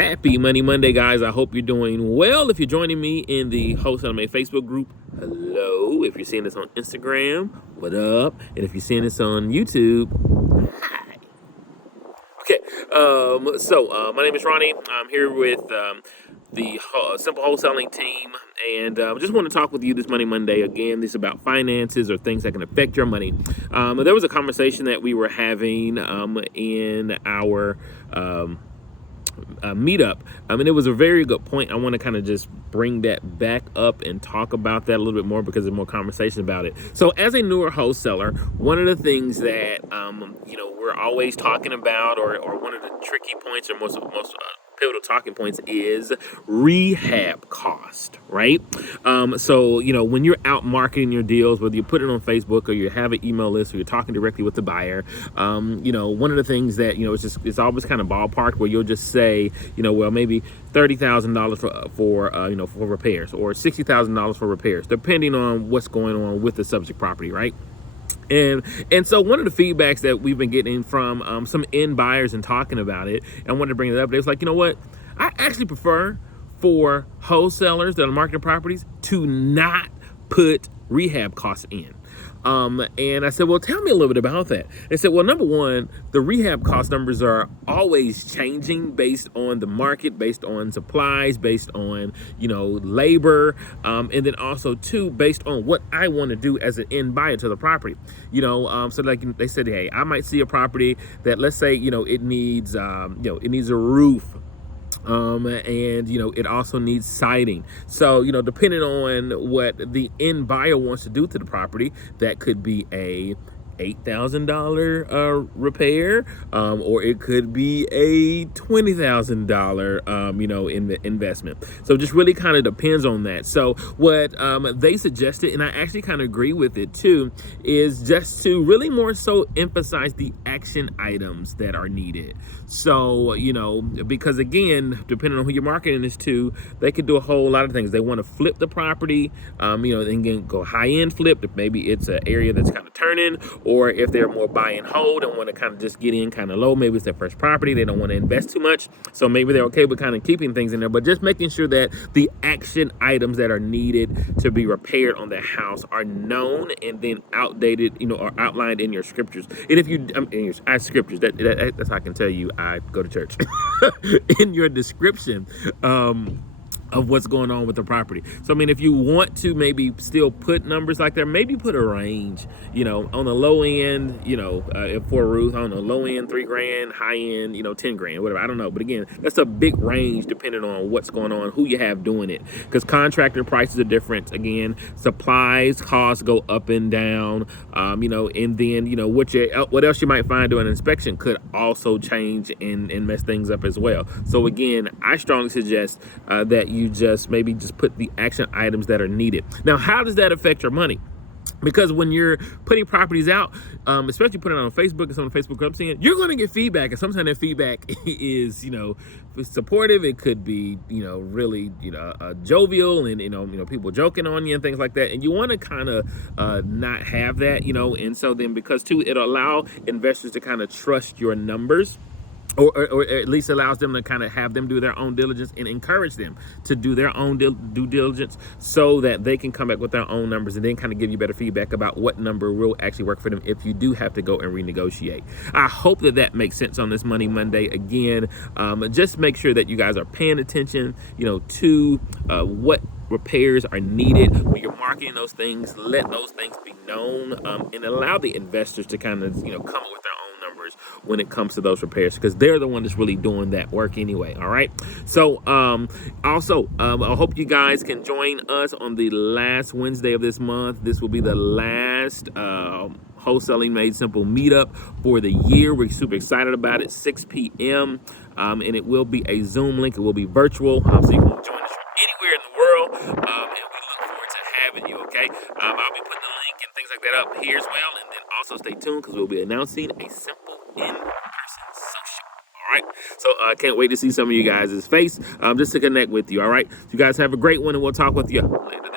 Happy Money Monday, guys. I hope you're doing well. If you're joining me in the Wholesale Made Facebook group, hello. If you're seeing this on Instagram, what up? And if you're seeing this on YouTube, hi. Okay, my name is Ronnie. I'm here with the Simple Wholesaling team, and just want to talk with you this Money Monday. Again, this is about finances or things that can affect your money. There was a conversation that we were having in our meetup, and it was a very good point. I want to kind of just bring that back up and talk about that a little bit more because there's more conversation about it. So as a newer wholesaler, one of the things that we're always talking about, or one of the tricky points or most pivotal talking points is rehab cost, right? So when you're out marketing your deals, whether you put it on Facebook or you have an email list or you're talking directly with the buyer, one of the things that it's always kind of ballpark where you'll just say, maybe $30,000 for repairs, or $60,000 for repairs, depending on what's going on with the subject property, right? And so one of the feedbacks that we've been getting from some end buyers and talking about it, and I wanted to bring it up, they was like, you know what? I actually prefer for wholesalers that are marketing properties to not put rehab costs in. And I said, well, tell me a little bit about that. They said, well, number one, the rehab cost numbers are always changing based on the market, based on supplies, based on, labor. And then also too, based on what I want to do as an end buyer to the property, so like they said, hey, I might see a property that, let's say, it needs a roof. And it also needs siding. So depending on what the end buyer wants to do to the property, that could be a $8,000 repair, or it could be a $20,000 investment. So it just really kind of depends on that. So what they suggested, and I actually kind of agree with it too, is just to really more so emphasize the action items that are needed. So because again, depending on who you're marketing this to, they could do a whole lot of things. They want to flip the property, then go high end flip. If maybe it's an area that's kind of turning, or if they're more buy and hold and want to kind of just get in kind of low, maybe it's their first property, they don't want to invest too much, so maybe they're okay with kind of keeping things in there, but just making sure that the action items that are needed to be repaired on the house are known and then outdated, or outlined in your scriptures. And if you, in your scriptures, that's how I can tell you I go to church. In your description, of what's going on with the property. So, if you want to maybe still put numbers like that, maybe put a range, on the low end, for a roof, on the low end, $3,000, high end, $10,000, whatever. I don't know. But again, that's a big range depending on what's going on, who you have doing it. Because contractor prices are different. Again, supplies costs go up and down, and then, what else you might find during an inspection could also change and mess things up as well. So again, I strongly suggest that you just put the action items that are needed. Now, how does that affect your money? Because when you're putting properties out, especially putting it on Facebook and some of the Facebook groups, you're going to get feedback, and sometimes that feedback is, supportive. It could be, really, jovial, and people joking on you and things like that. And you want to kind of not have that, And so then, because too, it'll allow investors to kind of trust your numbers. Or at least allows them to kind of have them do their own diligence and encourage them to do their own due diligence, so that they can come back with their own numbers and then kind of give you better feedback about what number will actually work for them if you do have to go and renegotiate. I hope that makes sense on this Money Monday. Again, just make sure that you guys are paying attention, to what repairs are needed when you're marketing those things. Let those things be known, and allow the investors to kind of come up with their own numbers when it comes to those repairs, because they're the one that's really doing that work anyway. All right. So also I hope you guys can join us on the last Wednesday of this month. This will be the last Wholesaling Made Simple meetup for the year. We're super excited about it. 6 p.m. And it will be a Zoom link. It will be virtual, so you can join us from anywhere in the world, and we look forward to having you. Okay. I'll be putting the link and things like that up here as well, and then also stay tuned because we'll be announcing a simple in-person social. All right. So I can't wait to see some of you guys' face, just to connect with you. All right. So you guys have a great one, and we'll talk with you later.